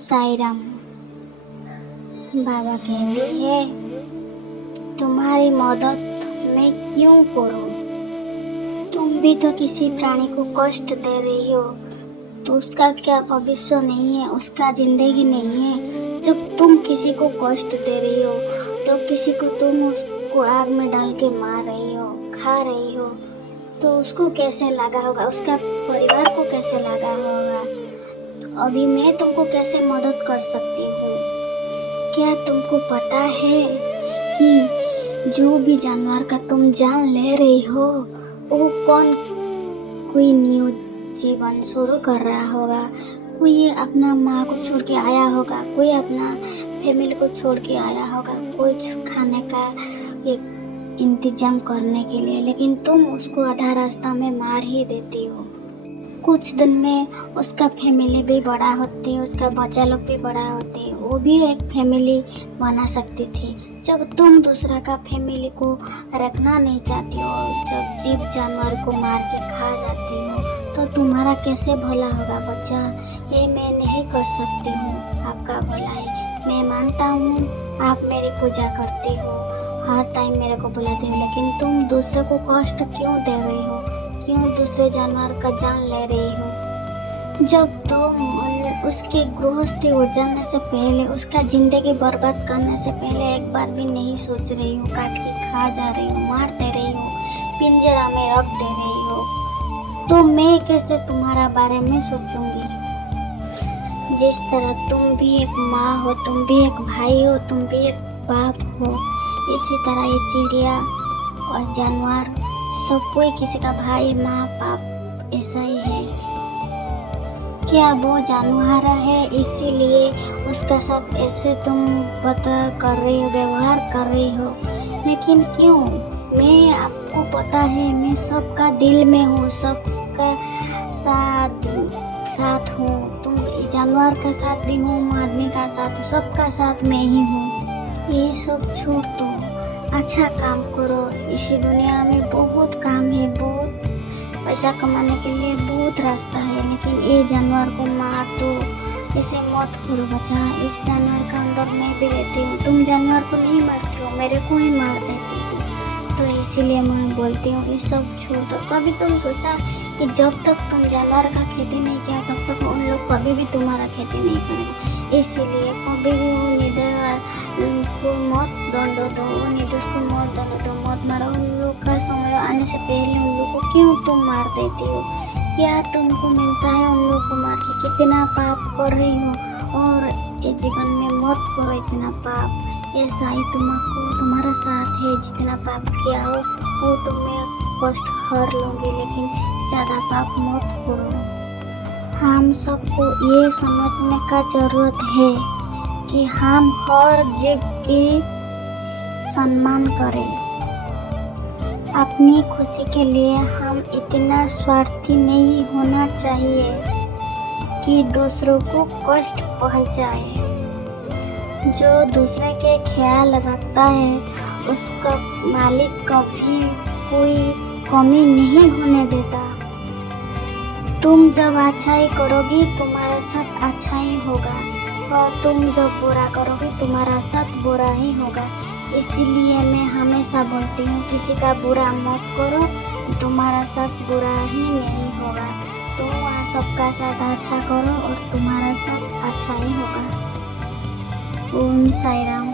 साई राम। बाबा कहते हैं तुम्हारी मदद मैं क्यों करूं? तुम भी तो किसी प्राणी को कष्ट दे रही हो, तो उसका क्या भविष्य नहीं है, उसका जिंदगी नहीं है। जब तुम किसी को कष्ट दे रही हो तो किसी को तुम उसको आग में डाल के मार रही हो, खा रही हो, तो उसको कैसे लगा होगा, उसका परिवार को कैसे लगा होगा। तो अभी मैं तुमको कैसे मदद कर सकती हूँ? क्या तुमको पता है कि जो भी जानवर का तुम जान ले रही हो वो कोई न्यू जीवन शुरू कर रहा होगा, कोई अपना माँ को छोड़ के आया होगा, कोई अपना फैमिली को छोड़ के आया होगा, कुछ खाने का एक इंतजाम करने के लिए, लेकिन तुम उसको आधा रास्ता में मार ही देती हो। कुछ दिन में उसका फैमिली भी बड़ा होती, उसका बच्चा लोग भी बड़ा होती, वो भी एक फैमिली बना सकती थी। जब तुम दूसरा का फैमिली को रखना नहीं चाहती हो, जब जीव जानवर को मार के खा जाती हो, तो तुम्हारा कैसे भला होगा बच्चा? ये मैं नहीं कर सकती हूँ आपका भलाई। मैं मानता हूँ आप मेरी पूजा करती हो, हर टाइम मेरे को बुलाती हो, लेकिन तुम दूसरे को कष्ट क्यों दे रही हो? क्यों दूसरे जानवर का जान ले रही हो? जब तुम उसकी गृहस्थी उड़ जाने से पहले, उसका जिंदगी बर्बाद करने से पहले एक बार भी नहीं सोच रही हो, काट के खा जा रही हो, मार दे रही हो, पिंजरा में रख दे रही हो, तो मैं कैसे तुम्हारा बारे में सोचूंगी? जिस तरह तुम भी एक माँ हो, तुम भी एक भाई हो, तुम भी एक बाप हो, इसी तरह ये चिड़िया और जानवर सब कोई किसी का भाई माँ बाप ऐसा ही है। क्या वो जानवर है इसीलिए उसका साथ ऐसे तुम बर्ताव कर रही हो, व्यवहार कर रही हो? लेकिन क्यों? मैं आपको पता है मैं सबका दिल में हूँ, सबका साथ हूँ। तुम जानवर का साथ भी हूँ, आदमी का साथ हूँ, सबका साथ मैं ही हूँ। ये सब छोड़ दो, अच्छा काम करो। इसी दुनिया में बहुत काम है, बहुत पैसा कमाने के लिए बहुत रास्ता है, लेकिन ये जानवर को मार दो, ऐसे मत करो बच्चा। इस जानवर का अंदर मैं भी रहती हूँ, तुम जानवर को नहीं मारती हो, मेरे को ही मार देती हो। तो इसीलिए मैं बोलती हूँ ये सब छोड़ दो। कभी तुम सोचा कि जब तक तुम जानवर का खेती नहीं किया तब तक उन लोग कभी भी तुम्हारा खेती नहीं करेंगे। इसीलिए कभी भी वो निर्दोष को मत दंड दो, निर्दोष को मत दंड दो, मत मारो। उन लोग का समय आने से पहले उन लोग को क्यों तुम मार देती हो? क्या तुमको मिलता है उन लोग को मार के? कितना पाप कर रही हो, और ये जीवन में मत करो इतना पाप। ये साई तुम्हारा साथ है, जितना पाप किया हो वो तुम्हें कष्ट हर लूँगी, लेकिन ज़्यादा पाप मत करो। हम सबको ये समझने का जरूरत है कि हम हर जीव की सम्मान करें। अपनी खुशी के लिए हम इतना स्वार्थी नहीं होना चाहिए कि दूसरों को कष्ट पहुंचाए। जो दूसरे के ख्याल रखता है उसका मालिक कभी कोई कमी नहीं होने देता। तुम जब अच्छाई करोगी तुम्हारा साथ अच्छा ही होगा, और तुम जब बुरा करोगी तुम्हारा साथ बुरा ही होगा। इसीलिए मैं हमेशा बोलती हूँ किसी का बुरा मत करो, तुम्हारा साथ बुरा ही नहीं होगा। तुम सबका साथ अच्छा करो और तुम्हारा साथ अच्छा ही होगा। ओम साई राम।